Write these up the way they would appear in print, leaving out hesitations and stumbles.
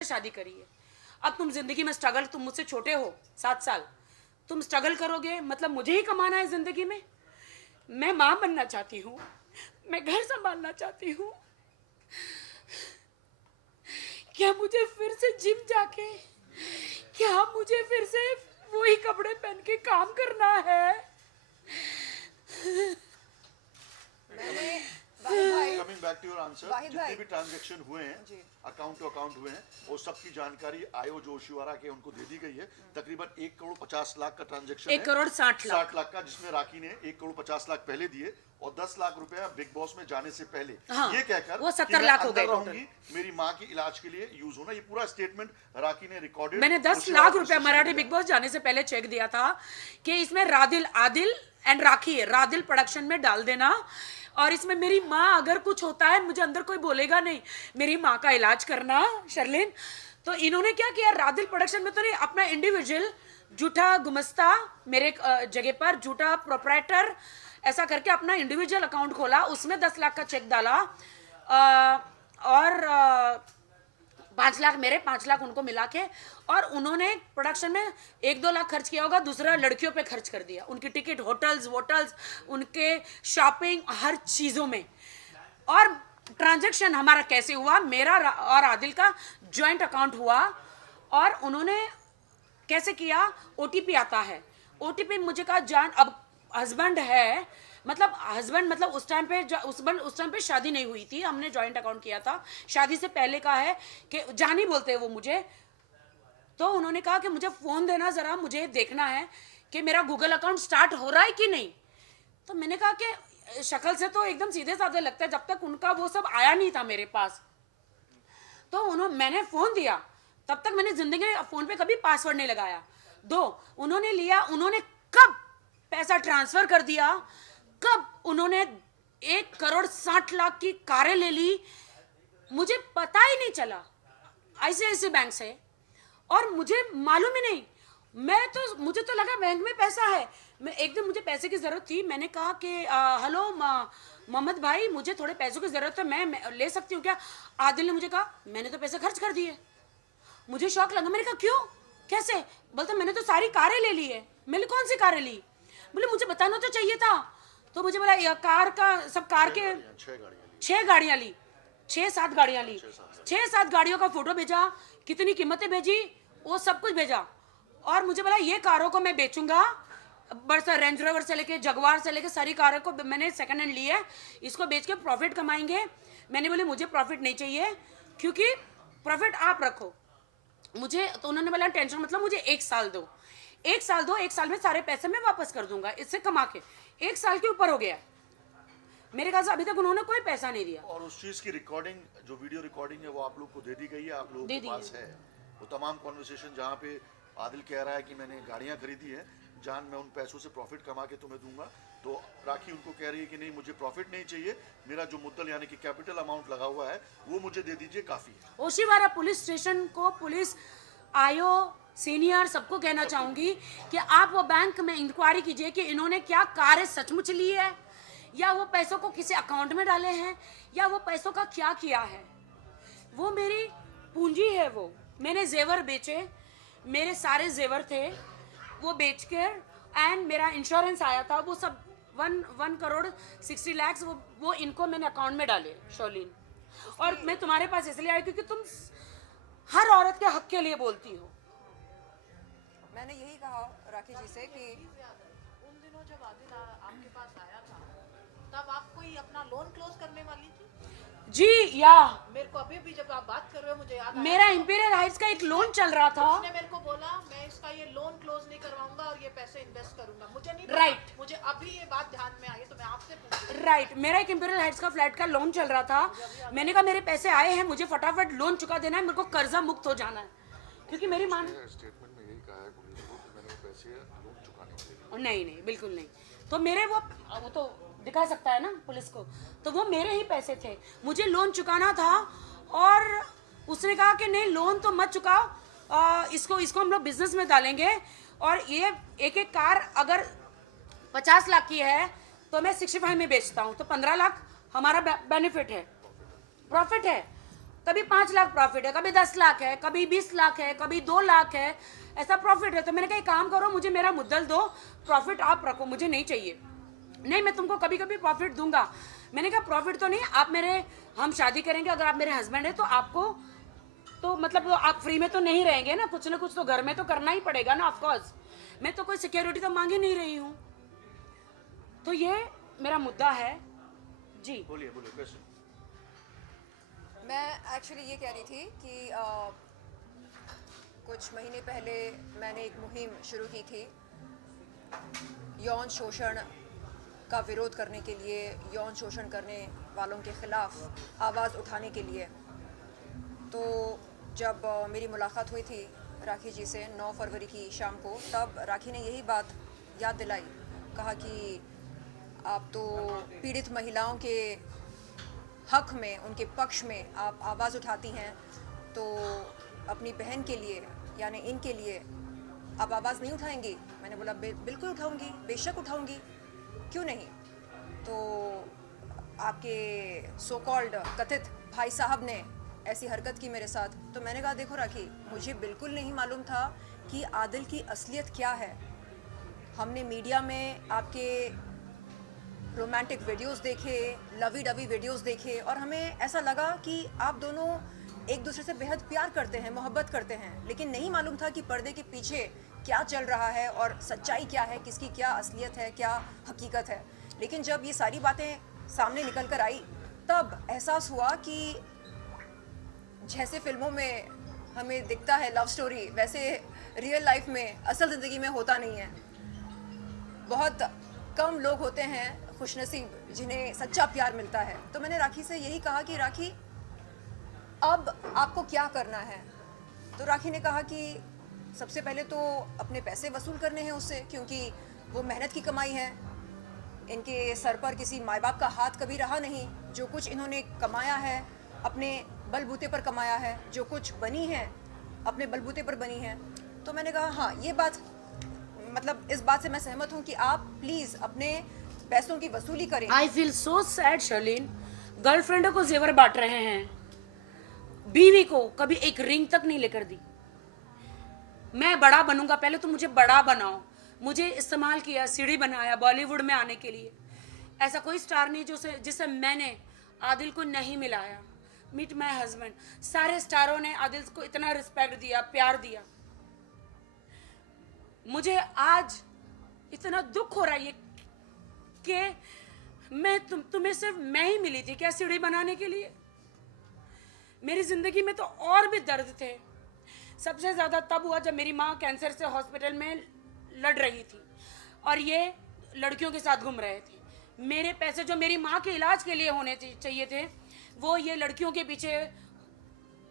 शादी करी है। अब तुम जिंदगी में स्ट्रगल, तुम मुझसे छोटे हो 7 साल, तुम स्ट्रगल करोगे, मतलब मुझे ही कमाना है जिंदगी में। मैं माँ बनना चाहती हूँ, मैं घर संभालना चाहती हूँ। क्या मुझे फिर से जिम जाके, क्या मुझे फिर से वही कपड़े पहन के काम करना है? Coming back to your answer, जितने भी ट्रांजैक्शन हुए हैं अकाउंट टू अकाउंट हुए हैं, वो सबकी जानकारी आयो जोशिवारा के उनको दे दी गई है। तकरीबन 1,50,00,000 का ट्रांजैक्शन है, 1,60,00,000 का, जिसमें राखी ने 1,50,00,000 पहले दिए और 10 लाख रुपया बिग बॉस में जाने से पहले ये कहकर वो 70 लाख हो गए रहूंगी, मेरी माँ की इलाज के लिए यूज होना। ये पूरा स्टेटमेंट राखी ने रिकॉर्डेड। मैंने 10 लाख रुपया मराठी बिग बॉस जाने से पहले चेक दिया था कि इसमें रादिल, आदिल एंड राखी है, रादिल प्रोडक्शन में डाल देना, और इसमें मेरी माँ अगर कुछ होता है मुझे अंदर कोई बोलेगा नहीं, मेरी माँ का इलाज करना शर्लिन। तो इन्होंने क्या किया, रादिल प्रोडक्शन में तो नहीं, अपना इंडिविजुअल झूठा गुमस्ता मेरे जगह पर, झूठा प्रोप्राइटर, ऐसा करके अपना इंडिविजुअल अकाउंट खोला, उसमें 10 लाख का चेक डाला, और 5 लाख मेरे, 5 लाख उनको मिला के, और उन्होंने प्रोडक्शन में 1-2 लाख खर्च किया होगा, दूसरा लड़कियों पे खर्च कर दिया, उनकी टिकट, होटल्स, उनके शॉपिंग, हर चीजों में। और ट्रांजैक्शन हमारा कैसे हुआ, मेरा और आदिल का जॉइंट अकाउंट हुआ, और उन्होंने कैसे किया, ओटीपी आता है, ओटीपी मुझे कहा जान, अब हस्बैंड है, मतलब हस्बैंड, मतलब उस टाइम पे शादी नहीं हुई थी, हमने जॉइंट अकाउंट किया था, शादी से पहले का है कि जानी बोलते हैं वो मुझे। तो उन्होंने कहा कि मुझे फोन देना जरा, मुझे देखना है कि मेरा गूगल अकाउंट स्टार्ट हो रहा है कि नहीं। तो मैंने कहा कि शक्ल से तो एकदम सीधे साधे लगता है, जब तक उनका वो सब आया नहीं था मेरे पास। तो मैंने फोन दिया, तब तक मैंने जिंदगी में फोन पे कभी पासवर्ड नहीं लगाया। उन्होंने लिया, उन्होंने कब पैसा ट्रांसफर कर दिया, कब उन्होंने 1,60,00,000 की कारें ले ली, मुझे पता ही नहीं चला, ICICI बैंक से, और मुझे मालूम ही नहीं। मुझे तो लगा बैंक में पैसा है। मैं एक दिन, मुझे पैसे की जरूरत थी, मैंने कहा कि हेलो मोहम्मद भाई, मुझे थोड़े पैसों की जरूरत है, मैं ले सकती हूँ क्या? आदिल ने मुझे कहा मैंने तो पैसे खर्च कर दिए। मुझे शौक लगा, मैंने कहा क्यों, कैसे? बोलते मैंने तो सारी कारें ले ली है। मैंने कौन सी कारें ली? बोले मुझे बताना तो चाहिए था। तो मुझे बोला कार का, सब कार के 6 गाड़ियां ली, 6-7 गाड़ियां ली, 6-7 गाड़ियों का फोटो भेजा, कितनी कीमतें भेजी, वो सब कुछ भेजा, और मुझे बोला ये कारों को मैं बेचूंगा, बस रेंज रोवर से लेके जगवार से लेके सारी कारों को मैंने सेकंड हैंड ली है, इसको बेच के प्रॉफिट कमाएंगे। मैंने बोले मुझे प्रॉफिट नहीं चाहिए, क्योंकि प्रॉफिट आप रखो मुझे। तो उन्होंने बोला टेंशन मतलब, मुझे 1 साल दो, 1 साल दो, 1 साल में सारे पैसे मैं वापस कर दूंगा, इससे कमा के। 1 साल के ऊपर हो गया मेरे ख्याल से, अभी तक उन्होंने कोई पैसा नहीं दिया। और उस चीज की रिकॉर्डिंग, जो वीडियो रिकॉर्डिंग है, वो आप लोग को दे दी गई है, आप लोगों के पास है वो तमाम कॉन्वर्सेशन, जहाँ पे आदिल कह रहा है कि मैंने गाड़ियां खरीदी है जान, मैं उन पैसों से प्रॉफिट कमा के तुम्हें दूंगा। तो राखी उनको कह रही है कि नहीं, मुझे प्रॉफिट नहीं चाहिए, मेरा जो मुद्दल यानी कि कैपिटल अमाउंट लगा हुआ है वो मुझे दे दीजिए, काफी है। ओशीवारा पुलिस स्टेशन को, पुलिस आयो, सीनियर, सबको कहना चाहूंगी कि आप वो बैंक में इंक्वायरी कीजिए कि इन्होंने क्या कार सचमुच ली है, या वो पैसों को किसी अकाउंट में डाले हैं, या वो पैसों का क्या किया है। वो मेरी पूंजी है, वो मैंने जेवर बेचे, मेरे सारे जेवर थे वो बेचकर, एंड मेरा इंश्योरेंस आया था, वो सब 1,60,00,000 वो इनको मैंने अकाउंट में डाले शर्लिन। और मैं तुम्हारे पास इसलिए आई क्योंकि तुम हर औरत के हक के लिए बोलती हो। मैंने यही कहा राखी जी से कि उन दिनों जब आदिल आपके पास आया था, तब आप कोई अपना लोन क्लोज करने वाली थी? जी, या मेरे को अभी भी जब आप बात कर रहे हो मुझे याद आया, मेरा इंपीरियल हाइट्स का एक लोन चल रहा था, उसने मेरे को बोला मैं इसका ये लोन क्लोज नहीं करवाऊंगा और ये पैसे इन्वेस्ट करूंगा। मुझे नहीं पता, राइट, मुझे अभी ये बात ध्यान में आई तो मैं आपसे पूछ रही हूं। राइट, मेरा एक इंपीरियल हाइट्स का फ्लैट का लोन चल रहा था। मैंने कहा मेरे पैसे आए हैं, मुझे फटाफट लोन चुका देना है, मेरे को कर्जा मुक्त हो जाना है, क्योंकि मेरी मां स्टेटमेंट में यही कहा है पुलिस को कि मैंने वो पैसे लोन चुकाने के लिए। नहीं, बिल्कुल नहीं। तो मेरे वो तो दिखा सकता है ना पुलिस को, तो वो मेरे ही पैसे थे, मुझे लोन चुकाना था। और उसने कहा कि नहीं, लोन तो मत चुकाओ, इसको हम लोग बिजनेस में डालेंगे, और ये एक कार अगर 50 लाख की है तो मैं 65 में बेचता हूँ, तो 15 लाख हमारा बेनिफिट है, प्रॉफिट है। कभी 5 लाख प्रॉफिट है, कभी 10 लाख है, कभी 20 लाख है, कभी 2 लाख है, ऐसा प्रॉफिट है। तो मैंने कहा एक काम करो, मुझे मेरा मुद्दल दो, प्रॉफिट आप रखो, मुझे नहीं चाहिए। नहीं, मैं तुमको कभी कभी प्रॉफिट दूंगा। मैंने कहा प्रॉफिट तो नहीं, आप मेरे, हम शादी करेंगे, अगर आप मेरे हस्बैंड है तो आपको तो मतलब तो आप फ्री में तो नहीं रहेंगे ना कुछ तो घर में तो करना ही पड़ेगा ना, ऑफ कोर्स। मैं तो कोई सिक्योरिटी तो मांग ही नहीं रही हूँ। तो ये मेरा मुद्दा है जी। बोलिए बोलिए क्वेश्चन। मैं एक्चुअली ये कह रही थी कि कुछ महीने पहले मैंने एक मुहिम शुरू की थी यौन शोषण का विरोध करने के लिए, यौन शोषण करने वालों के ख़िलाफ़ आवाज़ उठाने के लिए। तो जब मेरी मुलाकात हुई थी राखी जी से 9 फरवरी की शाम को, तब राखी ने यही बात याद दिलाई। कहा कि आप तो पीड़ित महिलाओं के हक में, उनके पक्ष में आप आवाज़ उठाती हैं, तो अपनी बहन के लिए यानी इनके लिए आप आवाज़ नहीं उठाएंगी? मैंने बोला बिल्कुल उठाऊंगी, बेशक उठाऊंगी, क्यों नहीं। तो आपके सो कॉल्ड कथित भाई साहब ने ऐसी हरकत की मेरे साथ। तो मैंने कहा देखो राखी, मुझे बिल्कुल नहीं मालूम था कि आदिल की असलियत क्या है। हमने मीडिया में आपके रोमांटिक वीडियोस देखे, लवी डवी वीडियोस देखे, और हमें ऐसा लगा कि आप दोनों एक दूसरे से बेहद प्यार करते हैं, मोहब्बत करते हैं। लेकिन नहीं मालूम था कि पर्दे के पीछे क्या चल रहा है और सच्चाई क्या है, किसकी क्या असलियत है, क्या हकीकत है। लेकिन जब ये सारी बातें सामने निकल कर आई, तब एहसास हुआ कि जैसे फिल्मों में हमें दिखता है लव स्टोरी, वैसे रियल लाइफ में, असल ज़िंदगी में होता नहीं है। बहुत कम लोग होते हैं खुशनसीब जिन्हें सच्चा प्यार मिलता है। तो मैंने राखी से यही कहा कि राखी, अब आपको क्या करना है? तो राखी ने कहा कि सबसे पहले तो अपने पैसे वसूल करने हैं उससे, क्योंकि वो मेहनत की कमाई है। इनके सर पर किसी माँ बाप का हाथ कभी रहा नहीं। जो कुछ इन्होंने कमाया है अपने बलबूते पर कमाया है, जो कुछ बनी है अपने बलबूते पर बनी है। तो मैंने कहा हाँ, ये बात, मतलब इस बात से मैं सहमत हूँ कि आप प्लीज़ अपने पैसों की वसूली करें। I feel so sad Sherlyn, गर्लफ्रेंडों को जेवर बांट रहे हैं, बीवी को कभी एक रिंग तक नहीं लेकर दी। मैं बड़ा बनूंगा, पहले तो मुझे बड़ा बनाओ। मुझे इस्तेमाल किया, सीढ़ी बनाया बॉलीवुड में आने के लिए। ऐसा कोई स्टार नहीं जिसे मैंने आदिल को नहीं मिलाया। मीट माई हस्बैंड, सारे स्टारों ने आदिल को इतना रिस्पेक्ट दिया, प्यार दिया। मुझे आज इतना दुख हो रहा है कि मैं तुम्हें सिर्फ मैं ही मिली थी क्या सीढ़ी बनाने के लिए? मेरी जिंदगी में तो और भी दर्द थे। सबसे ज्यादा तब हुआ जब मेरी माँ कैंसर से हॉस्पिटल में लड़ रही थी और ये लड़कियों के साथ घूम रहे थे। मेरे पैसे जो मेरी माँ के इलाज के लिए होने चाहिए थे, वो ये लड़कियों के पीछे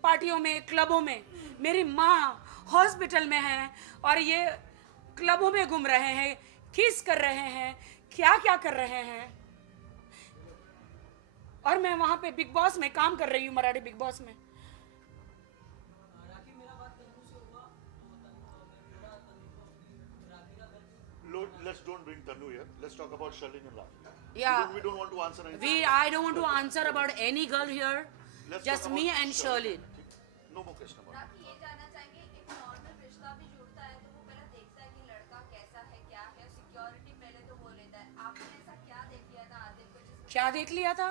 पार्टियों में, क्लबों में। मेरी माँ हॉस्पिटल में है और ये क्लबों में घूम रहे हैं, किस कर रहे हैं, क्या क्या कर रहे हैं। और मैं वहां पे बिग बॉस में काम कर रही हूँ, मराठी बिग बॉस में। Let's don't bring Tanu here. Let's talk about Shalin and Rafi. Yeah. We don't want to answer anything. I don't want to answer about any girl here. Let's Just talk me about and Sherlyn. No more question about it. राखी ये जानना चाहेंगे, एक normal रिश्ता भी जुड़ता है तो वो पहले देखता है कि लड़का कैसा है, क्या है, सिक्योरिटी पहले तो वो लेता है। आपने ऐसा क्या देख लिया था आदिल को जिसमें क्या देख लिया था?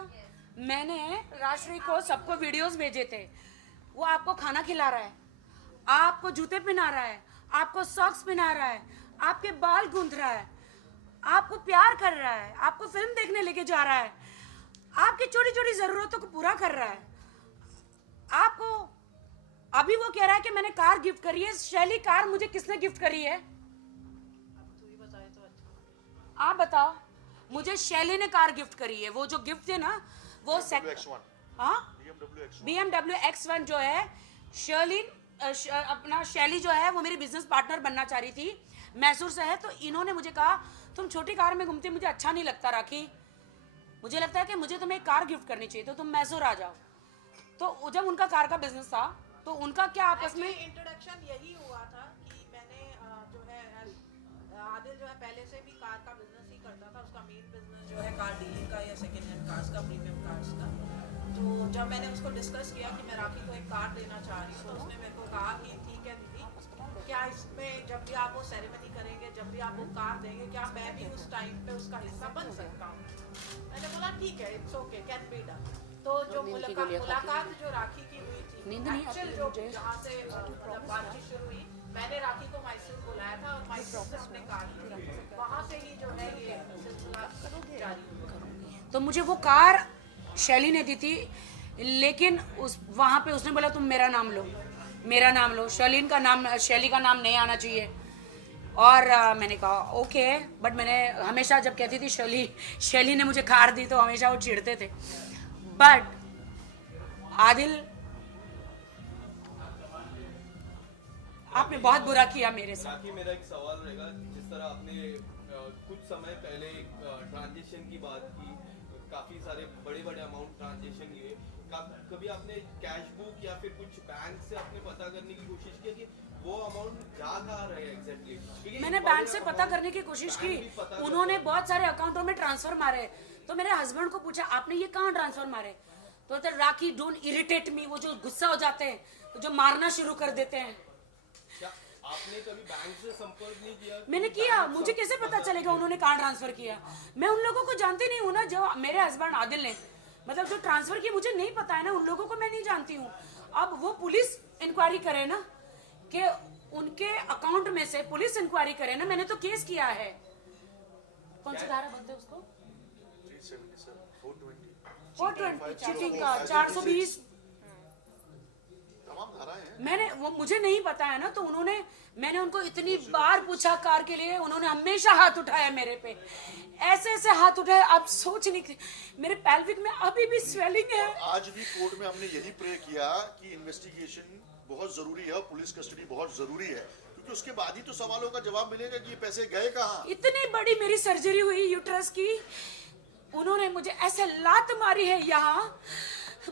मैंने राष्ट्रीय को सबको वीडियोस भेजे थे। वो आपको खाना खिला रहा है, आपको जूते पहना रहा है, आपको सॉक्स पहना रहा है, आपके बाल गूंथ रहा है, आपको प्यार कर रहा है, आपको फिल्म देखने लेके जा रहा है, आपकी छोटी छोटी जरूरतों को पूरा कर रहा है। आपको अभी वो कह रहा है कि मैंने कार गिफ्ट करी है। शैली, कार मुझे किसने गिफ्ट करी है? तू ही बताए तो अच्छा। आप बताओ। मुझे शैली ने कार गिफ्ट करी है। वो जो गिफ्ट है ना, वो BMW X1. हाँ, BMW X1. BMW X1 जो है, शर्लिन अपना शैली जो है वो मेरी बिजनेस पार्टनर बनना चाह रही थी, मैसूर से है। तो इन्होंने मुझे कहा तुम छोटी कार में घूमती, मुझे अच्छा नहीं लगता राखी, मुझे लगता है कि मुझे तुम्हें एक कार गिफ्ट करनी चाहिए, तो तुम मैसूर आ जाओ। तो जब उनका कार का बिजनेस था तो उनका क्या आपस में इंट्रोडक्शन यही हुआ था कि मैंने जो है आदिल जो है पहले से भी कार का बिजनेस ही करता था। उसका मेन बिजनेस जो है कार डीलिंग का या सेकेंड हैंड कार्स का, प्रीमियम कार्स का। तो जब मैंने उसको डिस्कस किया कि मैं राखी को एक कार देना चाह रही हूँ तो उसने मेरे को कहा कि ठीक है दीदी, क्या इसमें जब भी आप वो सेरेमनी करेंगे, जब भी आप वो कार देंगे, क्या मैं भी उस टाइम पे उसका हिस्सा बन सकता हूँ? मैंने बोला ठीक है, it's okay, can be done. तो जो मुलाकात जो राखी की हुई थी, एक्चुअल जो जहाँ से मतलब बातचीत शुरू हुई, मैंने राखी को मैसूर बुलाया था और मैसूर से अपने कार ली, वहाँ से ही जो है ये सिलसिला जारी हुआ। तो मुझे वो कार शैली ने दी थी, लेकिन उस वहाँ पे उसने बोला तुम मेरा नाम लो, मेरा नाम लो, शैली का नाम नहीं आना चाहिए। और मैंने कहा ओके, बट मैंने हमेशा जब कहती थी शैली ने मुझे कार दी तो हमेशा वो चिढ़ते थे। बट आदिल, आपने बहुत बुरा किया मेरे साथ। बाकी मेरा एक सवाल रहेगा, जिस तरह आपने कुछ समय पहले एक ट्रांजेक्शन की बात की, काफी सारे बड़े बड़े अमाउंट ट्रांजेक्शन हुए, कभी आपने कैश बुक या फिर कुछ बैंक से आपने पता करने की कोशिश की कि वो अमाउंट जा कहाँ रहे एग्जैक्टली? मैंने बैंक से पता करने की कोशिश की, उन्होंने बहुत सारे अकाउंटों में ट्रांसफर मारे। तो मेरे हस्बैंड को पूछा आपने ये कहाँ ट्रांसफर मारे? तो राखी डोंट इरिटेट मी, वो जो गुस्सा हो जाते हैं, तो जो मारना शुरू कर देते हैं। क्या आपने कभी बैंक से संपर्क नहीं किया? मैंने किया, मुझे कैसे पता चलेगा उन्होंने कहाँ ट्रांसफर किया? मैं उन लोगों को जानती नहीं हूँ ना, जो मेरे हस्बैंड आदिल ने मतलब जो ट्रांसफर किया, मुझे नहीं पता है ना, उन लोगों को मैं नहीं जानती हूँ। अब वो पुलिस इंक्वायरी करे ना, कि उनके अकाउंट में से पुलिस इंक्वायरी करे ना। मैंने तो केस किया है, कौन सी धारा बोलते हैं उसको, 420 चीटिंग का, 420 तमाम धाराएं हैं। मैंने वो मुझे नहीं पता है ना, तो मैंने उनको इतनी बार पूछा कार के लिए, उन्होंने हमेशा हाथ उठाया मेरे पे, ऐसे ऐसे हाथ उठाए, आप सोच नहीं, मेरे पैल्विक में अभी भी स्वेलिंग है। आज भी कोर्ट में हमने यही प्रे किया कि इन्वेस्टिगेशन बहुत जरूरी है और पुलिस कस्टडी बहुत जरूरी है, क्योंकि उसके बाद ही तो सवालों का जवाब मिलेगा कि ये पैसे गए कहाँ। इतनी बड़ी मेरी सर्जरी हुई यूट्रस की, उन्होंने मुझे ऐसे लात मारी है यहाँ,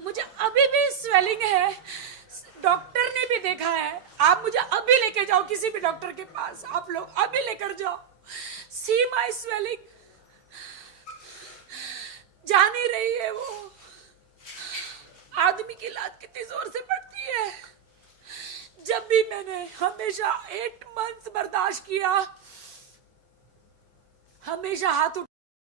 मुझे अभी भी स्वेलिंग है, डॉक्टर ने भी देखा है। आप मुझे अभी लेके जाओ किसी भी डॉक्टर के पास, आप लोग अभी लेकर जाओ, सी माई स्वेलिंग, जा नहीं रही है वो। आदमी की लात कितनी जोर से पड़ती है। जब भी मैंने हमेशा 8 मंथ्स बर्दाश्त किया, हमेशा हाथ